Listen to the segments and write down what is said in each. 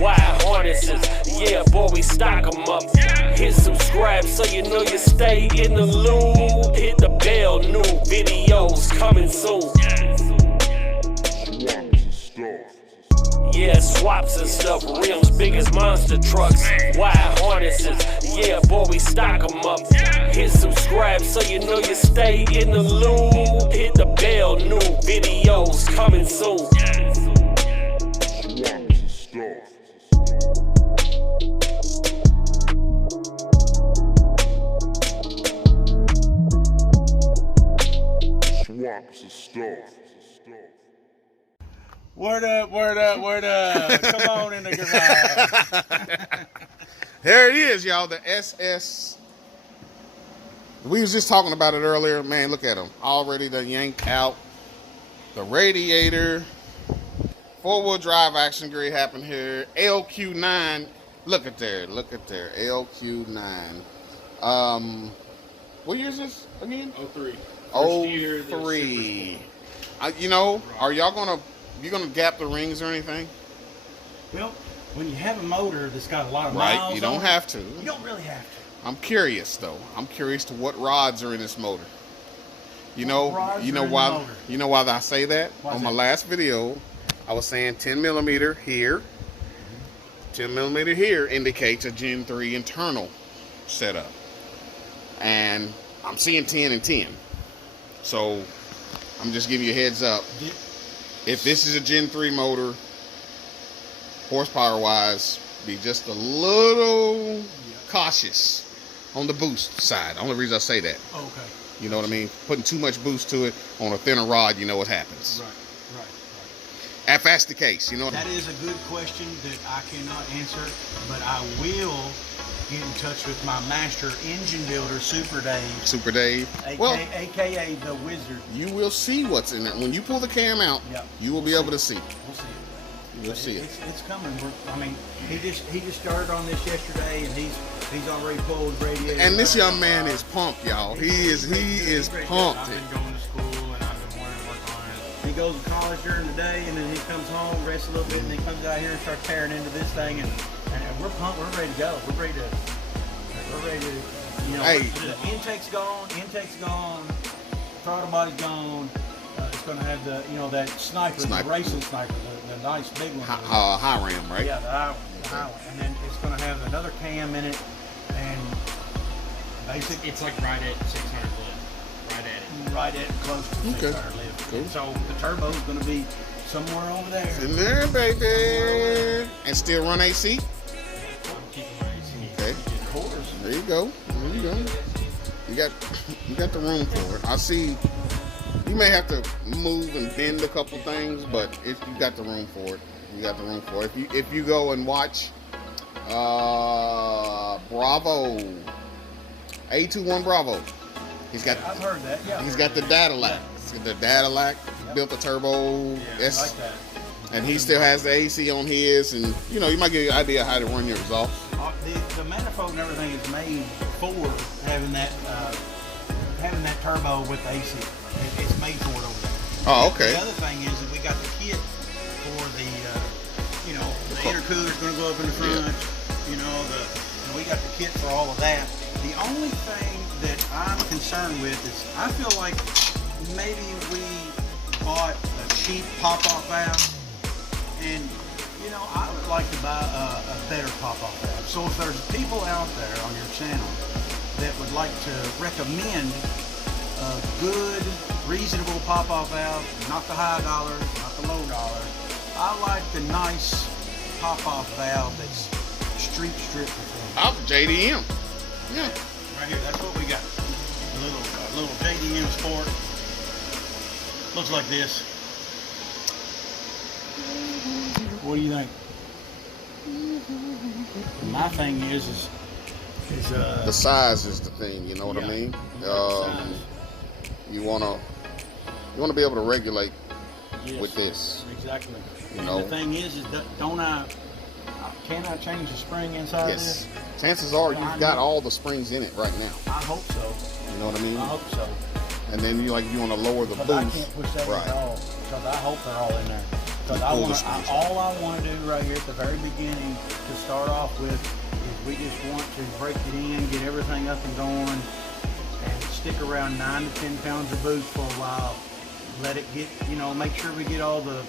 wire harnesses. Yeah, boy, we stock 'em up. Hit subscribe so you know you stay in the loop. Hit the bell, new videos coming soon. Yeah, swaps and stuff, rims big as monster trucks, wire harnesses. Yeah, boy, we stock 'em up. Hit subscribe so you know you stay in the loop. Hit the bell, new videos coming soon. Swaps and stuff. Word up, word up, word up. Come on in the garage. There it is, y'all, the SS. We was just talking about it earlier. Man, look at them. Already done yanked out the radiator. Four-wheel drive action grid happened here. lq9. Look at there. Look at there. lq9. What year is this again? 03. Oh, 03. You know, are y'all gonna gap the rings or anything? Well, when you have a motor that's got a lot of Right, miles you don't on have to. You don't really have to. I'm curious though. I'm curious to what rods are in this motor. You know why I say that? On my last video, I was saying 10 millimeter here. 10 millimeter here indicates a Gen 3 internal setup. And I'm seeing 10 and 10. So I'm just giving you a heads up. If this is a Gen 3 motor, horsepower wise, be just a little cautious on the boost side. Only reason I say that. Okay. You know what I mean? Putting too much boost to it on a thinner rod, you know what happens. Right. If that's the case, you know. That is a good question that I cannot answer, but I will get in touch with my master engine builder, Super Dave. Super Dave. AKA the Wizard. You will see what's in it. When you pull the cam out, you will be able to see. We'll see it. You'll see it. It's coming. I mean, he just started on this yesterday, and he's already pulled radiator. And this young man is pumped, y'all. He is pumped. I've been going to school, and I've been wanting to work on it. He goes to college during the day, and then he comes home, rests a little bit, and then he comes out here and starts tearing into this thing, and we're pumped. We're ready to go. We're ready to. You know, hey, the intake's gone. Throttle body's gone. It's going to have the, that sniper, the racing sniper, the nice big one. High ram, right? Yeah, the high one. And then it's going to have another cam in it, and basically it's like right at 600 lift. Right at close to 600 lift. Cool. So the turbo's going to be somewhere over there. It's in there, baby. And still run AC? Okay. There you go. You got the room for it. I see you may have to move and bend a couple things, but you got the room for it. You got the room for it. If you go and watch Bravo, A21 Bravo, I've heard that. Yeah. He's got the data lac. The data lac built the turbo. Yes. Like that. And he still has the AC on his, and you might get an idea how to run your exhaust. The manifold and everything is made for having that turbo with the AC. It's made for it over there. Oh, okay. The other thing is that we got the kit for the intercooler's going to go up in the front. We got the kit for all of that. The only thing that I'm concerned with is I feel like maybe we bought a cheap pop-off valve, and I would like to buy a better pop-off valve. So if there's people out there on your channel that would like to recommend a good, reasonable pop-off valve, not the high dollar, not the low dollar, I like the nice pop-off valve that's street strip. JDM. Yeah. Right here, that's what we got. A little JDM Sport. Looks like this. What do you think? My thing is the size is the thing. You know what I mean? You wanna be able to regulate with this. Exactly. And the thing is can I change the spring inside of this? Chances are you've got all the springs in it right now. I hope so. You know what I mean? I hope so. And then you want to lower the boost. I can't push that at all because I hope they're all in there. Because all I want to do right here at the very beginning to start off with is we just want to break it in, get everything up and going, and stick around 9 to 10 pounds of boost for a while. Let it get, make sure we get all the,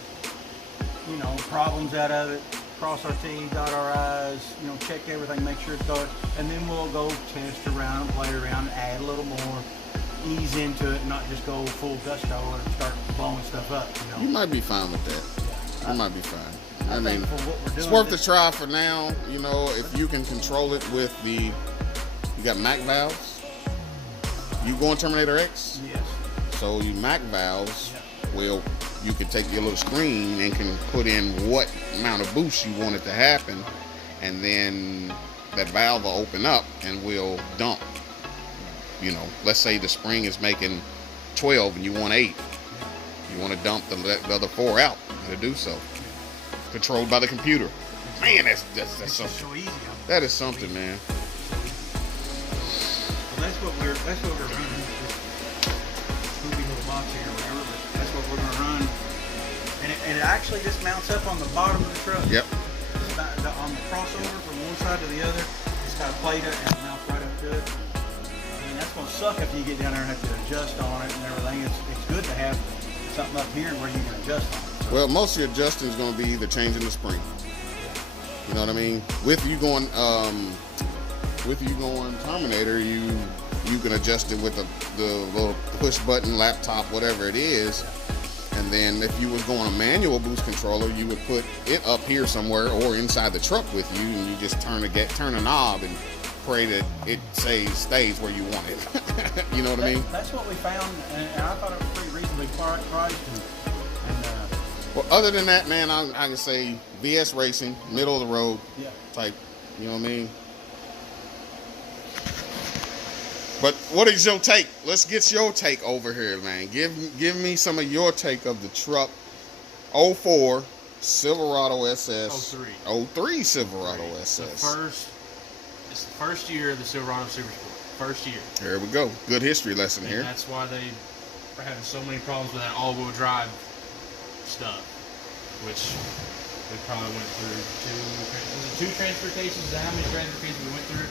problems out of it. Cross our T's, dot our I's, check everything, make sure it's going, and then we'll go test around and play around and add a little more, ease into it, not just go full gusto and start blowing stuff up. You might be fine with that. You might be fine. I mean, for what we're doing, it's worth a try for now. If you can control it with you got Mac valves. You going Terminator X? Yes. So you Mac valves. Well, you can take your little screen and can put in what amount of boost you want it to happen, and then that valve will open up and will dump. Let's say the spring is making 12 and you want 8. You want to dump the other 4 out to do so. Controlled by the computer. Man, that's something. So easy. That is something, man. Well, that's what we're running. This goofy little box here, or whatever. But that's what we're gonna run. And it actually just mounts up on the bottom of the truck. Yep. On the crossover from one side to the other, it's got a plate and it mounts right up to it. I mean, that's gonna suck if you get down there and have to adjust on it and everything. It's good to have something up here where you can adjust on it. So, well, most of your adjusting is going to be either changing the spring. You know what I mean? With you going Terminator, you can adjust it with the little push button laptop, whatever it is. And then if you were going a manual boost controller, you would put it up here somewhere or inside the truck with you, and you just turn a knob and pray that it stays where you want it. You know what I mean? That's what we found, and I thought it was pretty reasonably priced. Well, other than that, man, I can say VS Racing, middle of the road type. You know what I mean? But what is your take? Let's get your take over here, man. Give me some of your take of the truck. 04 Silverado SS. 03 Silverado SS. It's the first year of the Silverado Super Sport. First year. Here we go. Good history lesson and here. That's why they are having so many problems with that all-wheel drive stuff, which we probably went through two transfer cases. Is that how many transfer cases we went through?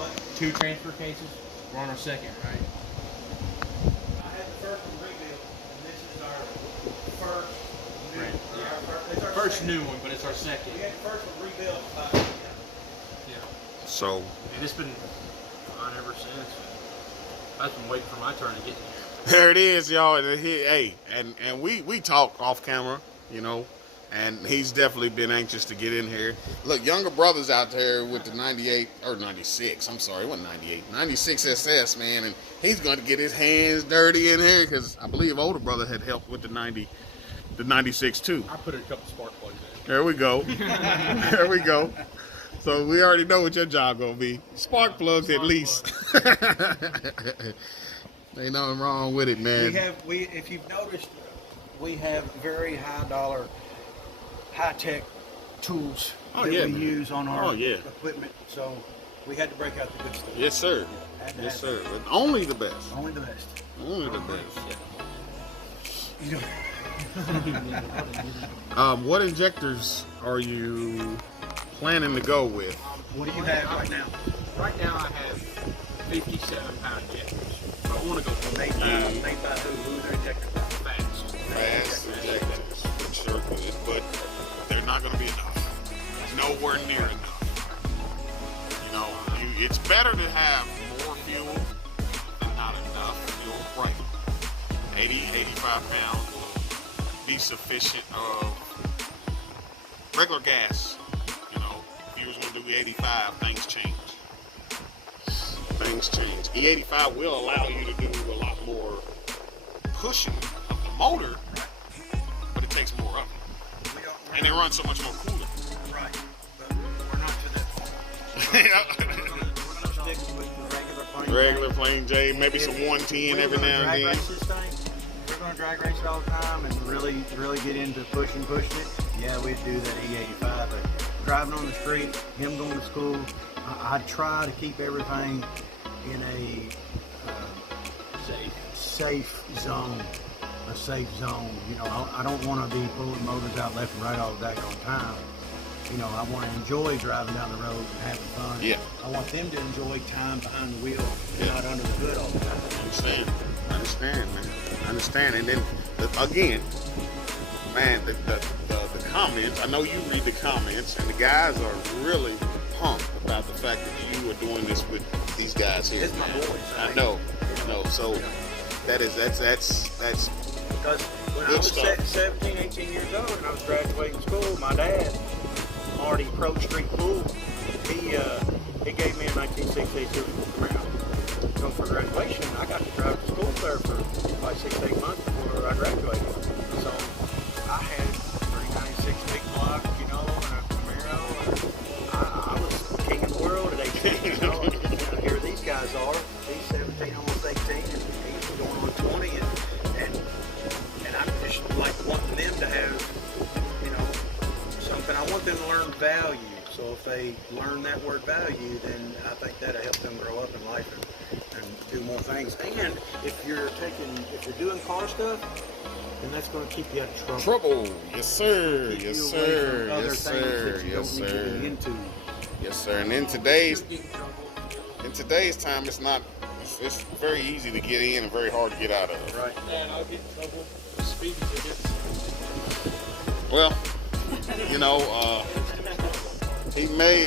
What? 2 transfer cases. We're on our second, right? I had the first one rebuilt, and this is our first new Right. one. Yeah. It's our First second. new one, but it's our second. We had the first one rebuilt. Yeah. So And it's been on ever since. I've been waiting for my turn to get in here. there it is, y'all. Hey, and we talk off camera, and he's definitely been anxious to get in here. Look, younger brothers out there with the 98 or 96. I'm sorry, it wasn't 98. 96 SS, man, and he's going to get his hands dirty in here because I believe older brother had helped with the 96 too. I put a couple spark plugs in. There we go. There we go. So we already know what your job gonna be. Spark plugs at least. Ain't nothing wrong with it, man. If you've noticed, we have very high-tech tools that we use on our equipment. So we had to break out the good stuff. Yes, sir. Yes, sir. But only the best. Only the best. Only the best. Yeah. What injectors are you planning to go with? What do you have right now? Right now I have 57-pound injectors. But I want to go for Made by who's their injector? Fast injectors. Sure good, but they're not going to be enough. Nowhere near enough. It's better to have more fuel than not enough fuel. Right. 80, 85 pounds will be sufficient of regular gas. If you was going to do E85, things change. E85 will allow you to do a lot more pushing of the motor, but it takes more of it. And it runs so much more cooler. Right. But we're not to that point. We're going to stick with the regular plain J, maybe some 110 every now and then. We're going to drag race it all the time and really get into pushing it. Yeah, we'd do that E85, but driving on the street, him going to school, I try to keep everything in a safe zone. a safe zone. You know, I don't want to be pulling motors out left and right all the daggone time. You know, I want to enjoy driving down the road and having fun. Yeah. I want them to enjoy time behind the wheel and not under the hood all the time. I understand, man. I understand. And then, again, man, the comments, I know you read the comments, and the guys are really pumped about the fact that you are doing this with these guys here. It's my boys. I know. So that's Because when I good was stuff. 17, 18 years old and I was graduating school, my dad, Marty Pro Street Pool, he gave me a 1968 Silverado. So for graduation, I got to drive to school there for like 6-8 months before I graduated. So I had 396 big block, you know, and a Camaro. I was king of the world at 18, you know. And here these guys are. He's 17, almost 18, and he's going on 20, and I'm just like wanting them to have, you know, something. I want them to learn value. So if they learn that word value, then I think that'll help them grow up in life and do more things. And if you're doing car stuff, then that's going to keep you out of trouble. trouble. Yes, sir. Keep Yes, you sir. away from other Yes, things sir. that you Yes, don't need to sir. get into. Yes, sir. And in today's time, it's very easy to get in and very hard to get out of. Right. Man, I'll get in trouble with speeding tickets. Well, you know, he may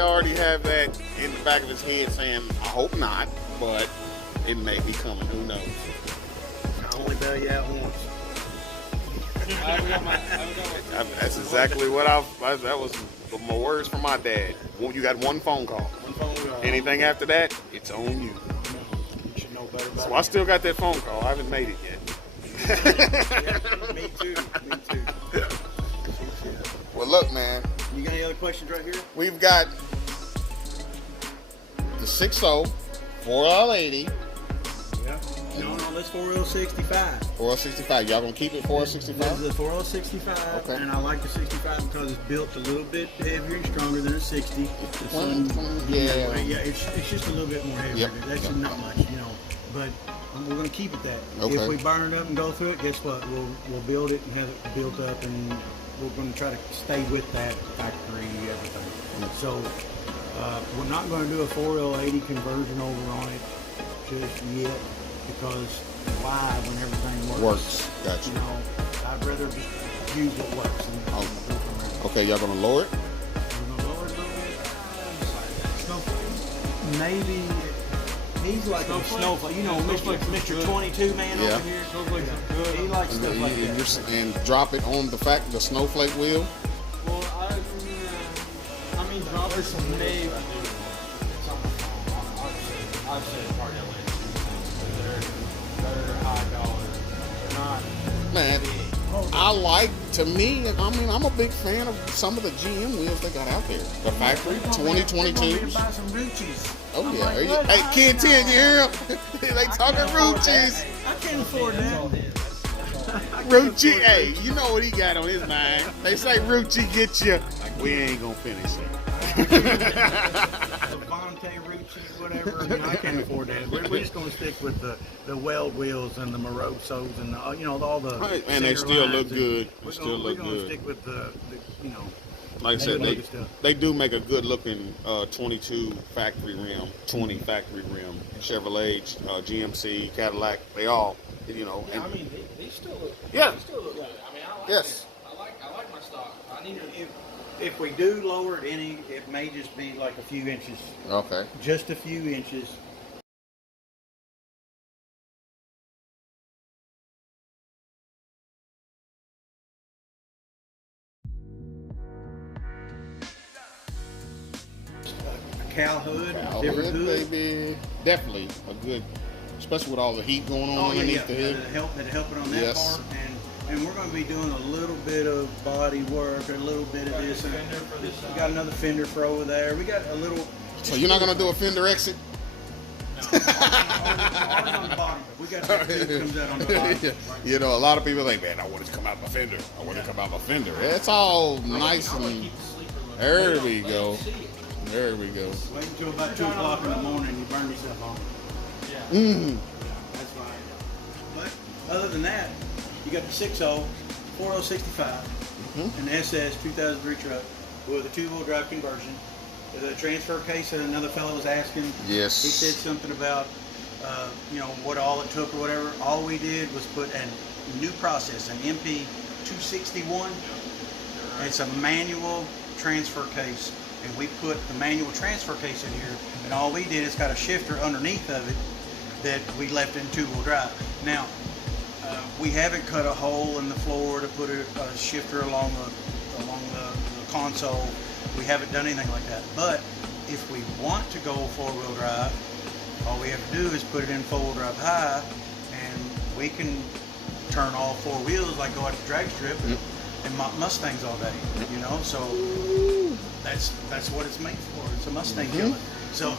already have that in the back of his head saying, I hope not, but it may be coming. Who knows? I only bail you out once. That's exactly what that was my words from my dad. You got one phone call. One phone call. Anything after that, it's on you. You should know better about So I still got that phone call. I haven't made it yet. Yeah, me too. Well, look, man. You got any other questions right here? We've got the 6.0 4L80. Yeah. No, this 4L65. 4L65. Y'all gonna keep it This 4L65? is a 4L65, Okay. and I like the 65 because it's built a little bit heavier and stronger than a 60. Yeah. It's just a little bit more heavier. Yep. That's Yep. not much, you know. But we're going to keep it that. Okay. If we burn it up and go through it, guess what? We'll build it and have it built up, and we're going to try to stay with that factory, everything. So we're not going to do a 4L80 conversion over on it just yet, because why when everything works? Gotcha. You know, I'd rather just use what works. And go from there. Okay, y'all gonna lower it? We're gonna lower it a little bit. Maybe he's like a snowflake. You know, Mr. 22 man Yeah. over here. Snowflakes are good. He likes stuff like that. And drop it on the snowflake wheel. Well, I mean, drop it some maybe. I'd say Cardinal Lane. They're high dollar. They're not Man, big. I'm a big fan of some of the GM wheels they got out there. The factory We're gonna 2022s. buy some Ruchis. Oh I'm yeah. like, what? Hey, Kid 10, you hear him? They talking Ruchis. I can't afford that. Ruchi, hey, you know what he got on his mind. They say Ruchi get you. We ain't gonna finish it. Levante, Rucci, whatever. You know, I can't afford that. We're just going to stick with the weld wheels and the Morosos and the, you know, all the. Right, and they center still lines, look and good. They We're still gonna, look we're going to good. stick with the, you know. Like I said, good-looking stuff. they do make a good looking 22 factory rim, 20 factory rim. Chevrolet, GMC, Cadillac, they all, you know. Yeah, I mean, they still look. Yeah. They still look good. I mean, I like Yes. it. I like my stock. I need to. If we do lower it any, it may just be like a few inches. Okay. Just a few inches. A cow hood, different hood. Baby. Definitely a good, especially with all the heat going on underneath the hood. That'll help it on that Yes. part. And we're going to be doing a little bit of body work, a little bit of this. And we got another fender for over there. We got a little. So you're not gonna do a fender exit? Ours on the bottom. We got that tube that comes out on the bottom. You know, a lot of people are like, man, I want it to come out my fender. I want it to come out my fender. It's all nice and. There we go. There we go. Wait until about 2 o'clock in the morning and you burn yourself on. Mm. That's fine. But other than that, you got the 6.0, 4.065, an SS 2003 truck with a 2-wheel drive conversion. The transfer case that another fellow was asking. Yes. He said something about, you know, what all it took or whatever. All we did was put a new process, an MP261. It's a manual transfer case, and we put the manual transfer case in here, and all we did is got a shifter underneath of it that we left in 2-wheel drive. Now, we haven't cut a hole in the floor to put a shifter along the console. We haven't done anything like that. But if we want to go 4-wheel drive, all we have to do is put it in 4-wheel drive high, and we can turn all 4 wheels, like go out to drag strip and Mustangs all day. You know, so that's what it's made for. It's a Mustang killer. So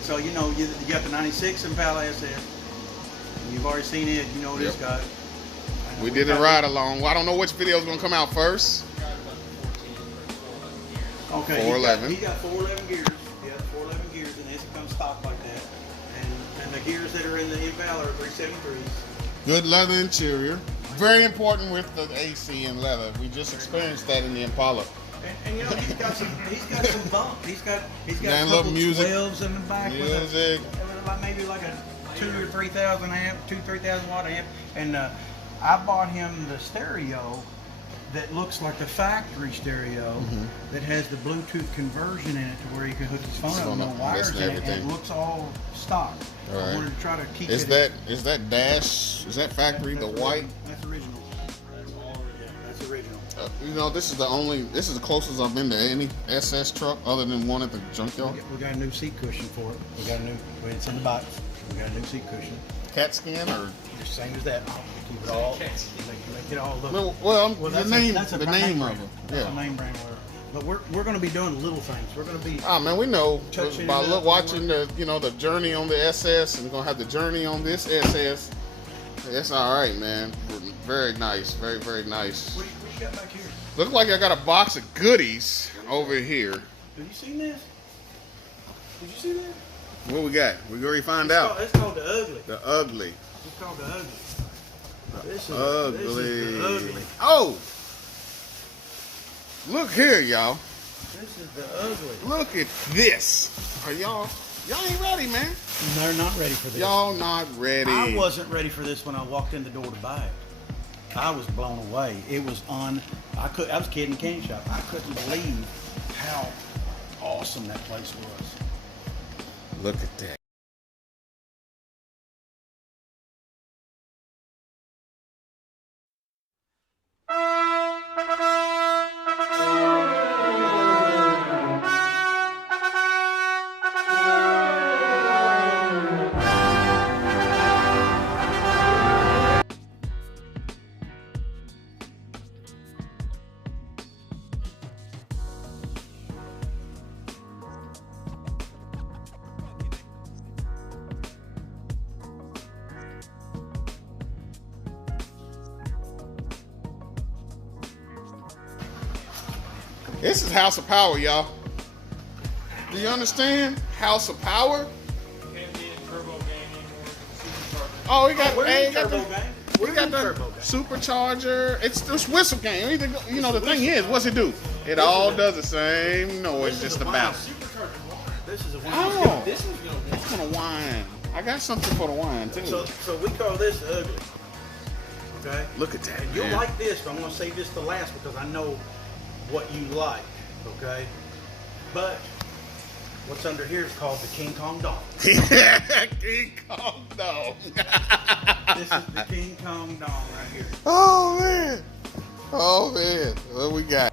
so you know, you got the 96 Impala SS. You've already seen it. You know this guy. We did a ride along. Well, I don't know which video is gonna come out first. Okay, 411. He got 411 gears. Yeah, 411 gears, and this comes stock like that. And the gears that are in the Impala are 373s. Good leather interior. Very important with the AC and leather. We just experienced that in the Impala. And you know, he's got some bump. He's got a couple music. 12s in the back Music. with maybe like a 2,000 or 3,000 amp, 3,000 watt amp. And I bought him the stereo that looks like a factory stereo that has the Bluetooth conversion in it to where you can hook his phone up with no wires in it, and it looks all stock. All right. I wanted to try to keep Is it. that dash? Is that factory? The white? That's original. That's original. You know, this is the closest I've been to any SS truck other than one at the junkyard. We got a new seat cushion for it. It's in the box. We got a new seat cushion. Cat skin or? Same as that. Keep it all. Make it all look. The name of it. That's a name brand. But we're going to be doing little things. We're going to be. Oh man, we know touching by it up watching the journey on the SS, and we're gonna have the journey on this SS. That's all right, man. Very nice, very very nice. What you got back here? Look like I got a box of goodies over here. Have you seen this? Did you see that? What we got? We already find out. It's called the Ugly. The ugly. It's called the Ugly. This is Ugly. the Ugly. Oh, look here, y'all. This is the Ugly. Look at this. Are y'all ain't ready, man. They're not ready for this. Y'all not ready. I wasn't ready for this when I walked in the door to buy it. I was blown away. It was I was a kid in a candy shop. I couldn't believe how awesome that place was. Look at that. This is House of Power, y'all. Do you understand? House of Power? Oh, we got the supercharger. It's this whistle game. You know, the thing is, what's it do? It all does the same noise, just about. This is a wine. Oh, This is it's gonna whine. I got something for the wine too. So we call this Ugly. Okay. Look at that. And you'll man. like this, but I'm going to save this to last because I know what you like. Okay. But what's under here is called the King Kong Dog. King Kong dog. This is the King Kong Dog right here. Oh man. Oh man. What we got?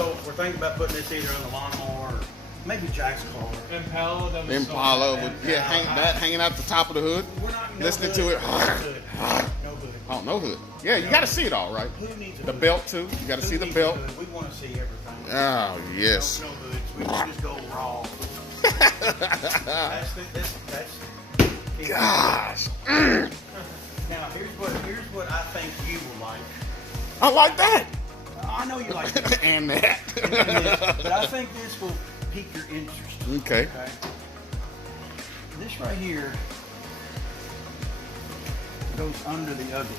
So we're thinking about putting this either on the lawnmower or maybe Jack's car. Impala. That was Impala with hanging out the top of the hood. We're not Listening to it. No hood. Oh, no hood. Yeah, you got to see it all, right? Who needs a The hood? belt too. You got to Who see the needs belt. a hood? We want to see everything. Oh yes. No hoods. We just go raw. That's Gosh. Now here's what I think you will like. I like that. I know you like that. And that. And this, but I think this will pique your interest. Okay. This right here goes under the ugly.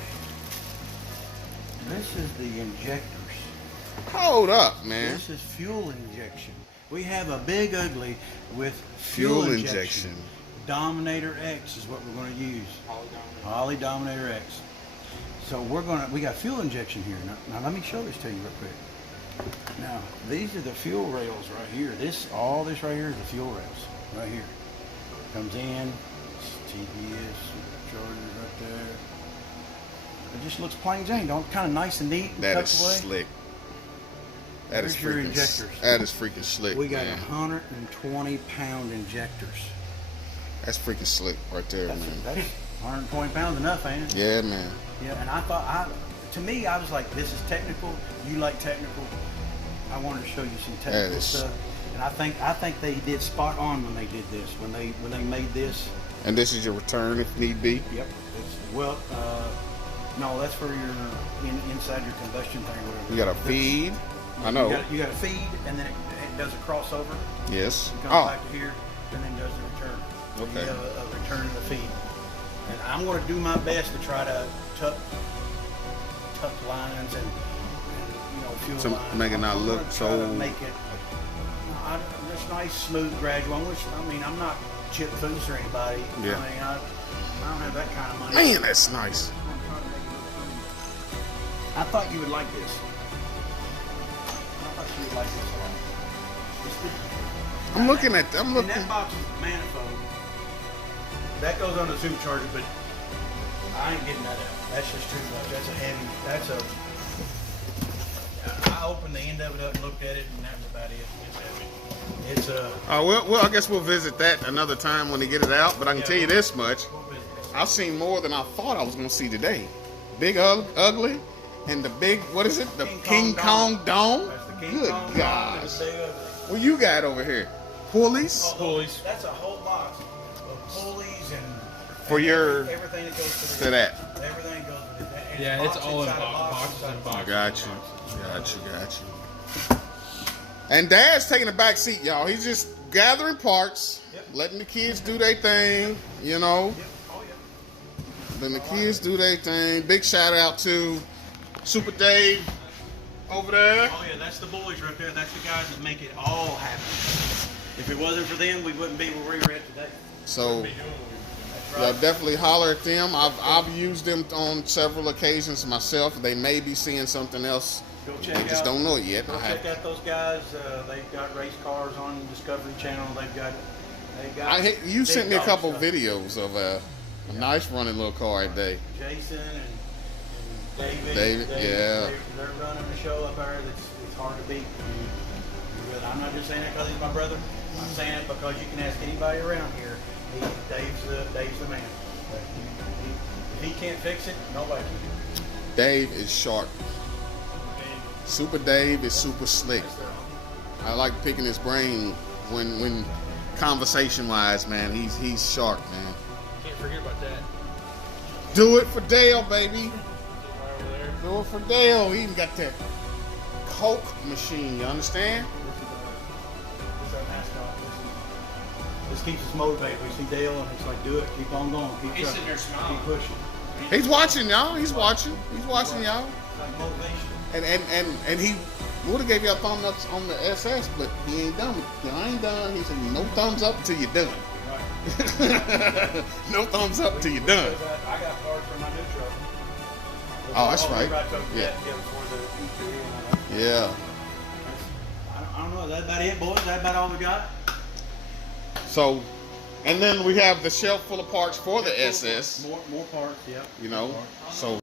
This is the injectors. Hold up, man. This is fuel injection. We have a big ugly with Fuel fuel injection. Dominator X is what we're going to use. Holley Dominator X. So we got fuel injection here. Now let me show this to you real quick. Now these are the fuel rails right here. All this right here is the fuel rails right here. Comes in, TBS charger right there. It just looks plain Jane, don't kind of nice and neat and That tucked is away. slick. That is There's your freaking. injectors. That is freaking slick. We got man. 120-pound injectors. That's freaking slick right there, That's man. 120 pounds enough, ain't it? Yeah, man. Yeah, and I thought, to me, I was like, this is technical. You like technical. I wanted to show you some technical stuff. And I think they did spot on when they did this. When they made this. And this is your return if need be. Yep. No, that's for your inside your combustion thing, or whatever. You got a feed. I know. You got a feed, and then it does a crossover. Yes. It comes back to here, and then does the return. Okay. You have a return of the feed. And I'm going to do my best to try to tuck lines and fuel To lines. make it not I'm look gonna try to so- make it just nice, smooth, gradual. I'm not Chip Foose or anybody. Yeah. I don't have that kind of money. Man, that's nice. I thought you would like this. I'm looking at. I'm And looking. that box is manifold. That goes on the supercharger, but I ain't getting that out. That's just too much. That's a heavy. I opened the end of it up and looked at it, and that was about it. It's heavy. It's a. Well, I guess we'll visit that another time when they get it out. But I can tell you this much: I've seen more than I thought I was going to see today. Big ugly, and the big. What is it? The King Kong Dome. That's the King Good Kong Dome gosh. and the big ugly. What you got over here? Pulleys Pulleys. That's a whole box of pulleys and for your everything that goes to that. Everything goes with it. And Yeah, it's box all in inside a box boxes inside a and box. boxes. Got you. And Dad's taking a back seat, y'all. He's just gathering parts, letting the kids do their thing, Yep. Oh yeah. Letting the kids do their thing. Big shout out to Super Dave over there. Oh yeah, that's the boys right there. That's the guys that make it all happen. If it wasn't for them, we wouldn't be where we were at today. So That's yeah, right. definitely holler at them. I've used them on several occasions myself. They may be seeing something else. Go I check just out. don't know it yet. Go check out those guys. They've got race cars on Discovery Channel. They've got. You sent me a big couple dog stuff. videos of a nice running little car today. Jason and David, yeah. They're running a show up there it's hard to beat. I'm not just saying that because he's my brother. I'm saying it because you can ask anybody around here. Dave's the man. If he can't fix it, nobody can. Dave is sharp. Super Dave is super slick. I like picking his brain when conversation wise, man. He's sharp, man. Can't forget about that. Do it for Dale, baby. Right over there. Do it for Dale. He even got that Coke machine. You understand? This is our mascot. This keeps us motivated. We see Dale and it's like, do it, keep on going, keep He's trucking, sitting there smiling. keep pushing. He's watching y'all. He's watching. He's watching y'all. It's like motivation. And he would have gave you a thumb up on the SS, but he ain't done. I ain't done. He said, no thumbs up until you're done. Right. No thumbs up till you're done. Because I got parts for my new truck. Oh, that's right. Yeah. Yeah. Yeah. I don't know. Is that about it, boys? Is that about all we got? So, and then we have the shelf full of parts for the SS. More parts, yeah. You know, so